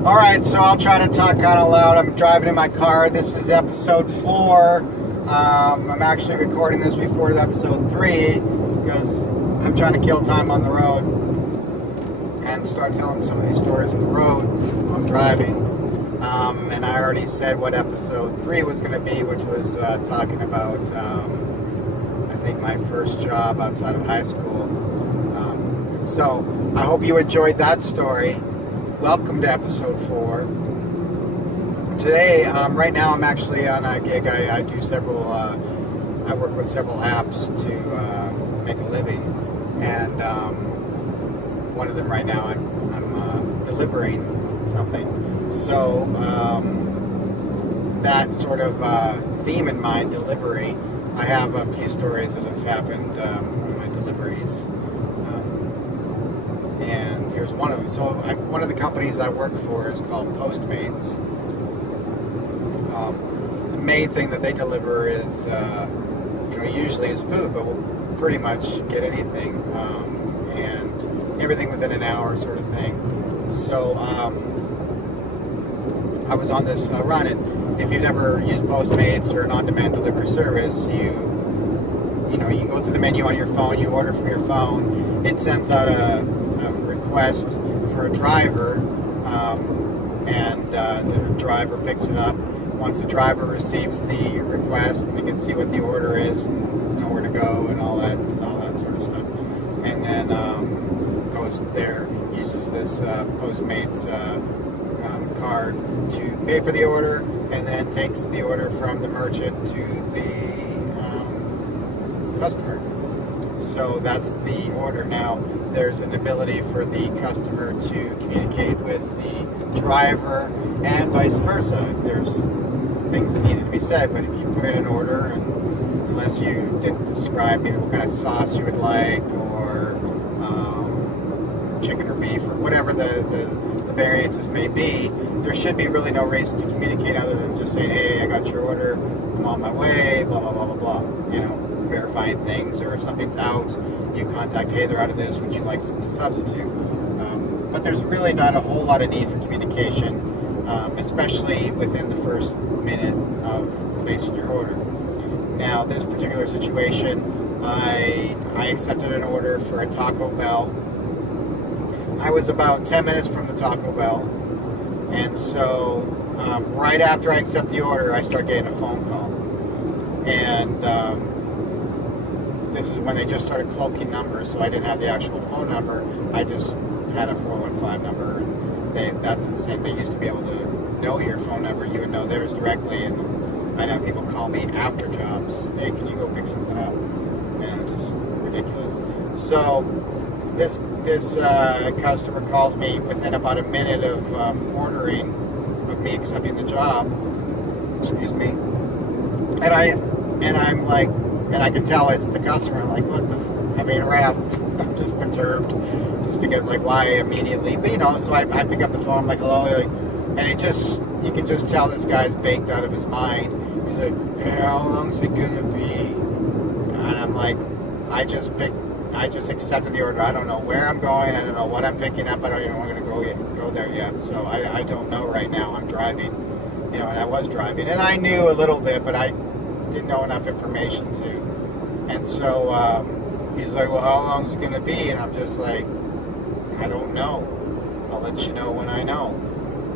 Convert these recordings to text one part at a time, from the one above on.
Alright, so I'll try to talk kind of loud. I'm driving in my car. This is episode 4. I'm actually recording this before episode 3 because I'm trying to kill time on the road and start telling some of these stories on the road while I'm driving. And I already said what episode 3 was going to be, which was talking about, I think, my first job outside of high school. So I hope you enjoyed that story. Welcome to episode 4. Today, right now I'm actually on a gig. I do several, I work with several apps to make a living. And one of them right now I'm delivering something. So that sort of theme in mind, delivery, I have a few stories that have happened in my deliveries. And here's one of them. So one of the companies I work for is called Postmates. The main thing that they deliver is, usually is food, but we'll pretty much get anything, and everything within an hour sort of thing. So I was on this run, and if you've never used Postmates or an on-demand delivery service, you go through the menu on your phone, you order from your phone, it sends out a request for a driver, and the driver picks it up. Once the driver receives the request, then you can see what the order is, know where to go, and all that sort of stuff. And then goes there, uses this Postmates card to pay for the order, and then takes the order from the merchant to the customer. So that's the order. Now, there's an ability for the customer to communicate with the driver and vice versa. There's things that needed to be said, but if you put in an order, and unless you didn't describe maybe what kind of sauce you would like, or chicken or beef, or whatever the variances may be, there should be really no reason to communicate other than just saying, hey, I got your order, I'm on my way, blah, blah, blah, blah, blah. Verifying things, or if something's out, you contact, hey, they're out of this, would you like to substitute? But there's really not a whole lot of need for communication, especially within the first minute of placing your order. Now, this particular situation, I accepted an order for a Taco Bell. I was about 10 minutes from the Taco Bell, and so right after I accept the order, I start getting a phone call. And this is when they just started cloaking numbers, so I didn't have the actual phone number. I just had a 415 number. And that's the same. They used to be able to know your phone number. You would know theirs directly, and I know people call me after jobs. Hey, can you go pick something up? And it's just ridiculous. So this customer calls me within about a minute of ordering, of me accepting the job. Excuse me. And I'm like, and I can tell it's the customer. I'm like, what the? Right off, I'm just perturbed, just because, like, why immediately? But so I pick up the phone. I'm like, hello, and you can just tell this guy's baked out of his mind. He's like, hey, how long's it gonna be? And I'm like, I just accepted the order. I don't know where I'm going. I don't know what I'm picking up. I don't even know if I'm gonna go there yet. So I don't know right now. I'm driving, and I was driving, and I knew a little bit, but I didn't know enough information to. And so he's like, well, how long is it going to be? And I'm just like, I don't know. I'll let you know when I know.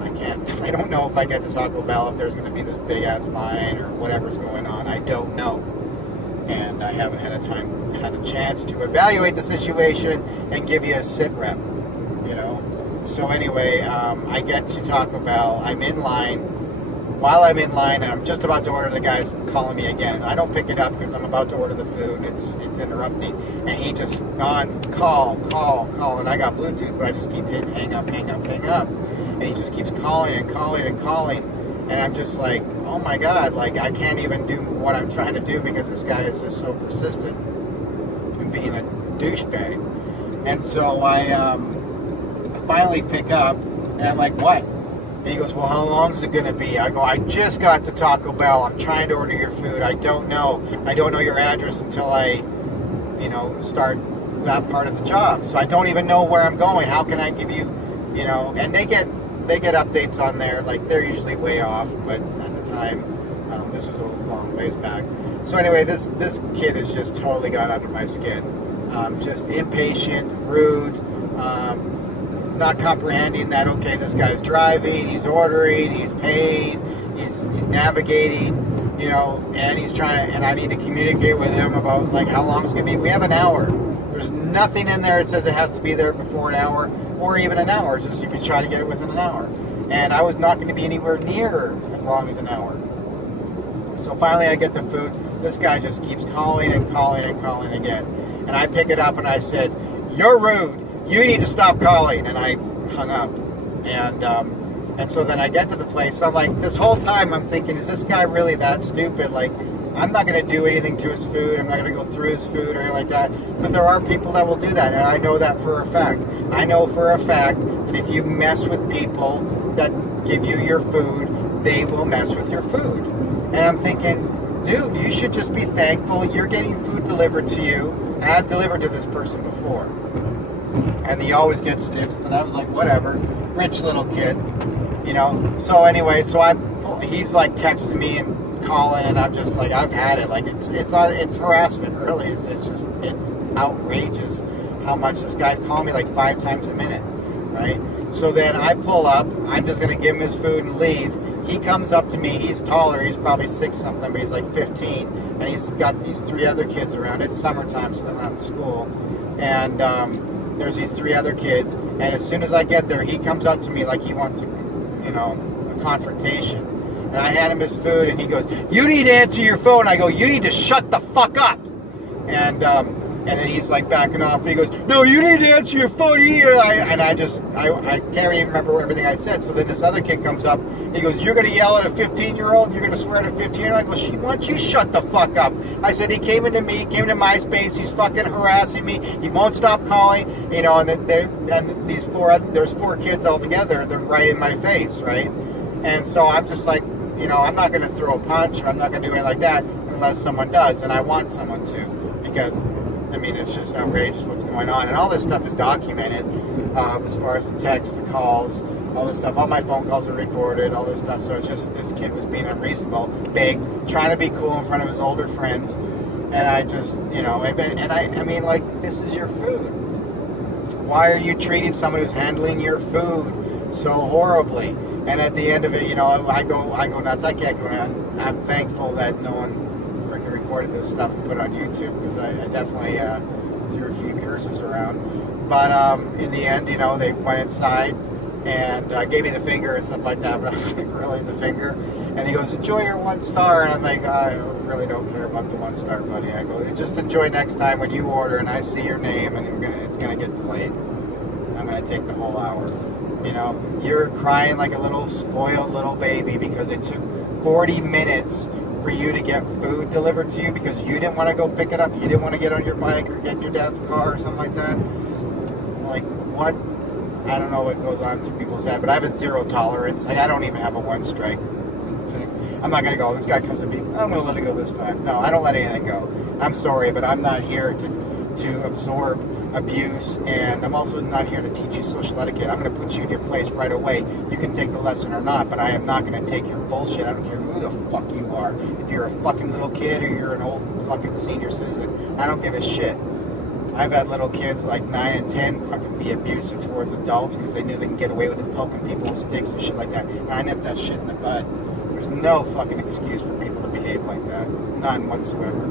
I don't know if I get to Taco Bell, if there's going to be this big ass line or whatever's going on. I don't know. And I haven't had a chance to evaluate the situation and give you a sit rep, So anyway, I get to Taco Bell. I'm in line. While I'm in line and I'm just about to order, the guy's calling me again. I don't pick it up because I'm about to order the food. It's interrupting. And he just nods, call. And I got Bluetooth, but I just keep hitting hang up. And he just keeps calling. And I'm just like, oh my God, like, I can't even do what I'm trying to do because this guy is just so persistent in being a douchebag. And so I finally pick up, and I'm like, what? And he goes, well, how long is it going to be? I go, I just got to Taco Bell. I'm trying to order your food. I don't know your address until I, start that part of the job. So I don't even know where I'm going. How can I give you, and they get they get updates on there. Like, they're usually way off, but at the time, this was a long ways back. So anyway, this kid has just totally got under my skin. Just impatient, rude, not comprehending that, okay, this guy's driving, he's ordering, he's paying, he's navigating, you know, and he's trying to, and I need to communicate with him about, like, how long it's going to be. We have an hour. There's nothing in there that says it has to be there before an hour or even an hour. It's just you can try to get it within an hour. And I was not going to be anywhere near as long as an hour. So finally I get the food. This guy just keeps calling and calling and calling again. And I pick it up and I said, "You're rude. You need to stop calling." And I hung up. And so then I get to the place and I'm like, this whole time I'm thinking, is this guy really that stupid? Like, I'm not going to do anything to his food. I'm not going to go through his food or anything like that. But there are people that will do that, and I know that for a fact. I know for a fact that if you mess with people that give you your food, they will mess with your food. And I'm thinking, dude, you should just be thankful you're getting food delivered to you. And I've delivered to this person before. And he always gets stiff. But I was like, whatever. Rich little kid. You know. So anyway, he's like texting me and calling, and I'm just like, I've had it. Like, it's harassment, really. It's outrageous how much this guy's calling me like 5 times a minute, right? So then I pull up. I'm just going to give him his food and leave. He comes up to me. He's taller. He's probably 6 something, but he's like 15. And he's got these 3 other kids around. It's summertime, so they're not in school. And there's these 3 other kids. And as soon as I get there, he comes up to me like he wants a confrontation. And I hand him his food, and he goes, "You need to answer your phone." I go, "You need to shut the fuck up." And then he's like backing off, and he goes, "No, you need to answer your phone." I can't even remember everything I said. So then this other kid comes up, and he goes, "You're going to yell at a 15-year-old? You're going to swear at a 15-year-old? I go, "Why don't you shut the fuck up?" I said, he came into my space, he's fucking harassing me, he won't stop calling, you know, and then there's 4 kids altogether, they're right in my face, right? And so I'm just like, you know, I'm not going to throw a punch, or I'm not going to do anything like that unless someone does, and I want someone to, because, I mean, it's just outrageous what's going on. And all this stuff is documented, as far as the text, the calls, all this stuff. All my phone calls are recorded, all this stuff. So it's just, this kid was being unreasonable, begged, trying to be cool in front of his older friends. And I just, you know, I mean, like, this is your food. Why are you treating someone who's handling your food so horribly? And at the end of it, you know, I go nuts. I can't go nuts. I'm thankful that no one freaking recorded this stuff and put it on YouTube, because I definitely threw a few curses around. But in the end, you know, they went inside and gave me the finger and stuff like that. But I was like, really, the finger? And he goes, "Enjoy your 1 star." And I'm like, I really don't care about the 1 star, buddy. I go, "Just enjoy next time when you order and I see your name, and it's gonna get delayed. I'm gonna take the whole hour." You know, you're crying like a little spoiled little baby because it took 40 minutes for you to get food delivered to you because you didn't want to go pick it up. You didn't want to get on your bike or get in your dad's car or something like that. Like, what? I don't know what goes on through people's head, but I have a 0 tolerance. Like, I don't even have a 1 strike thing. I'm not going to go, this guy comes to me, I'm going to let it go this time. No, I don't let anything go. I'm sorry, but I'm not here to absorb abuse, and I'm also not here to teach you social etiquette. I'm going to put you in your place right away. You can take the lesson or not, but I am not going to take your bullshit. I don't care who the fuck you are. If you're a fucking little kid or you're an old fucking senior citizen, I don't give a shit. I've had little kids like 9 and 10 fucking be abusive towards adults because they knew they can get away with it, poking people with sticks and shit like that. And I nipped that shit in the bud. There's no fucking excuse for people to behave like that. None whatsoever.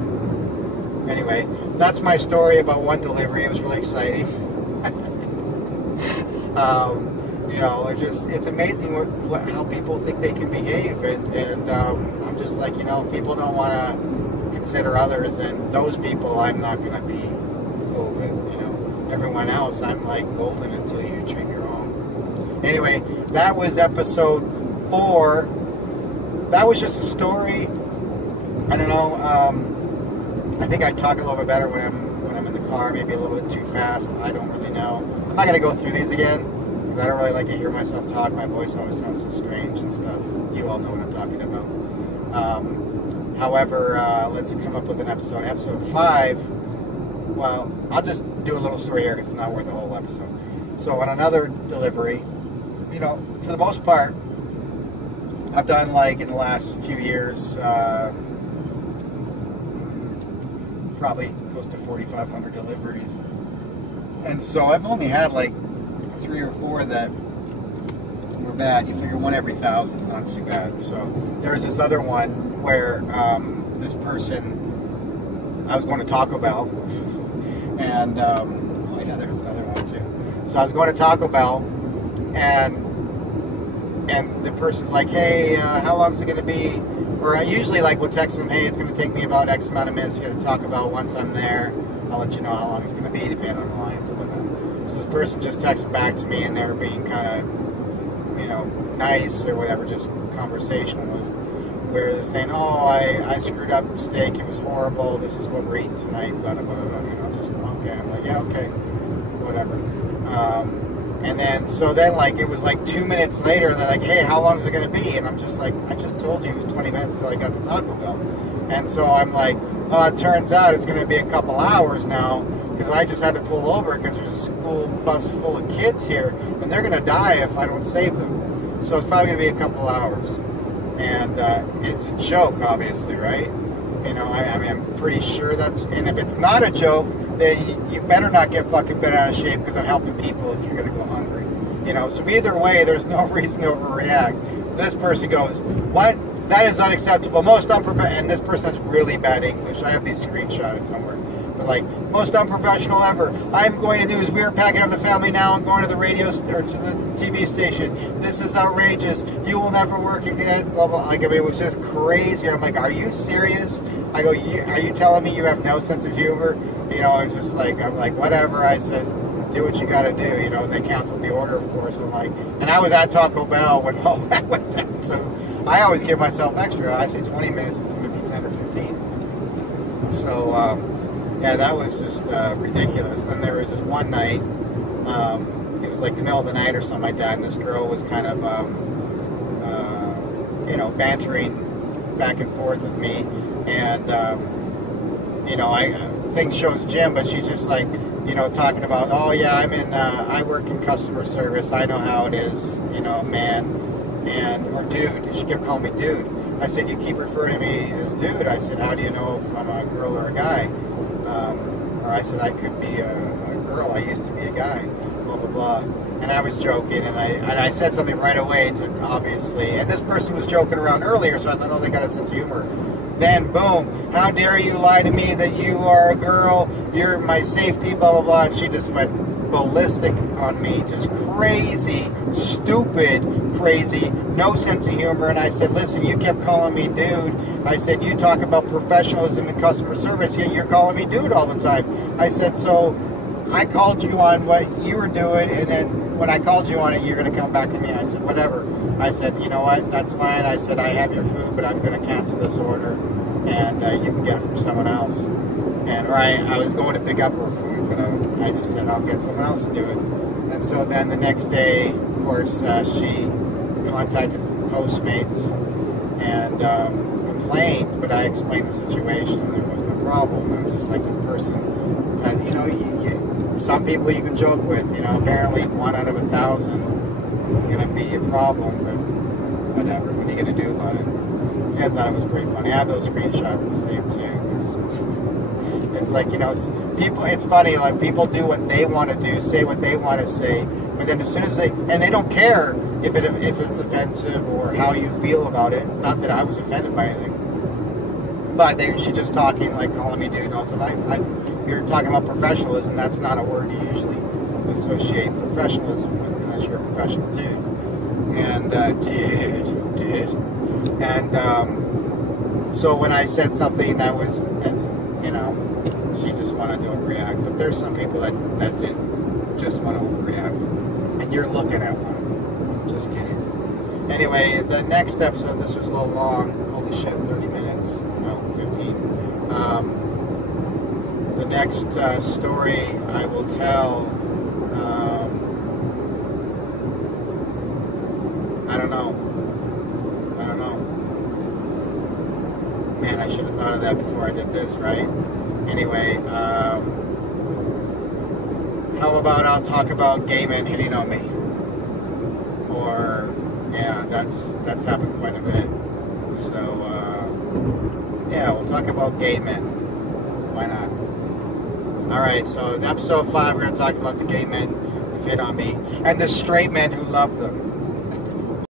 Anyway, that's my story about one delivery. It was really exciting. You know, it's amazing how people think they can behave, and I'm just like, you know, people don't want to consider others, and those people I'm not going to be cool with. You know, everyone else I'm like golden until you treat me wrong. Anyway, that was episode 4. That was just a story. I don't know. I think I talk a little bit better when I'm in the car, maybe a little bit too fast. I don't really know. I'm not going to go through these again because I don't really like to hear myself talk. My voice always sounds so strange and stuff. You all know what I'm talking about. However, let's come up with an episode. Episode 5, well, I'll just do a little story here because it's not worth the whole episode. So on another delivery, you know, for the most part, I've done, like, in the last few years, probably close to 4,500 deliveries. And so I've only had, like, 3 or 4 that were bad. You figure 1 every 1,000 is not too bad. So there was this other one where this person, I was going to Taco Bell, and oh yeah, there was another one too. So I was going to Taco Bell, and the person's like, hey, how long is it going to be? Or I usually, like, will text them, hey, it's going to take me about X amount of minutes to get to Taco Bell. Once I'm there, I'll let you know how long it's going to be, depending on the line and stuff like that. So this person just texted back to me, and they were being kind of, you know, nice or whatever, just conversationalist, where they're saying, oh, I screwed up steak, it was horrible, this is what we're eating tonight, blah, blah, blah, blah, you know, just, okay. I'm like, yeah, okay, whatever. And then, so then, like, it was like 2 minutes later, they're like, hey, how long is it going to be? And I'm just like, I just told you it was 20 minutes till I got to Taco Bell. And so I'm like, oh, it turns out it's going to be a couple hours now, because I just had to pull over because there's a school bus full of kids here, and they're going to die if I don't save them. So it's probably going to be a couple hours. And it's a joke, obviously, right? You know, I mean, I'm pretty sure that's... And if it's not a joke, then you better not get fucking bent out of shape, because I'm helping people if you're going to go hungry. You know, so either way, there's no reason to overreact. This person goes, what? That is unacceptable. Most unprofessional... And this person has really bad English. I have these screenshotted somewhere. But, like, most unprofessional ever. I'm going to do is we're packing up the family now and going to the radio or to the TV station. This is outrageous. You will never work again. Blah, blah. Like, I mean, it was just crazy. I'm like, are you serious? I go, are you telling me you have no sense of humor? You know, I was just like, I'm like, whatever. I said, do what you got to do. You know, and they canceled the order, of course. I'm like, and I was at Taco Bell when all that went down. So I always give myself extra. I say 20 minutes. It's going to be 10 or 15. So, yeah, that was just ridiculous. Then there was this one night, it was like the middle of the night or something like that, and this girl was kind of, you know, bantering back and forth with me, and, you know, things shows Jim, but she's just like, you know, talking about, oh yeah, I work in customer service, I know how it is, you know, man, or dude. She kept calling me dude. I said, you keep referring to me as dude. I said, how do you know if I'm a girl or a guy? Or I said, I could be a girl, I used to be a guy, blah, blah, blah. And I was joking, and I said something right away to, obviously, and this person was joking around earlier, so I thought, oh, they got a sense of humor. Then, boom, how dare you lie to me that you are a girl, you're my safety, blah, blah, blah. And she just went ballistic on me, just crazy, stupid, crazy, no sense of humor. And I said, listen, you kept calling me dude. I said, you talk about professionalism and customer service, yet you're calling me dude all the time. I said, so I called you on what you were doing, and then when I called you on it, you're going to come back to me. I said, whatever. I said, you know what, that's fine. I said, I have your food, but I'm going to cancel this order, and you can get it from someone else. And or I was going to pick up her food, but I just said, I'll get someone else to do it. And so then the next day, of course, she contacted Postmates and complained, but I explained the situation, and there was no problem. It was just like this person that, you know, some people you can joke with, you know, apparently 1 out of 1,000 is going to be a problem, but whatever, what are you going to do about it? Yeah, I thought it was pretty funny. I have those screenshots saved too, because it's like, you know, people, it's funny, like, people do what they want to do, say what they want to say, but then as soon as they don't care if it's offensive or how you feel about it. Not that I was offended by anything, but she just talking, like, calling me dude. Also, you're talking about professionalism, that's not a word you usually associate professionalism with unless you're a professional dude. And dude. And so when I said something that was, as you know, she just wanted to overreact. But there's some people that just want to overreact, and you're looking at one. Just kidding. Anyway, the next episode, this was a little long. Holy shit, 30 minutes. No, 15. The next story I will tell, I don't know. Man, I should have thought of that before I did this, right? Anyway, how about I'll talk about gay men hitting on me? Or that's happened quite a bit. So yeah, we'll talk about gay men. Why not? All right, so in episode 5, we're going to talk about the gay men who hit on me and the straight men who love them.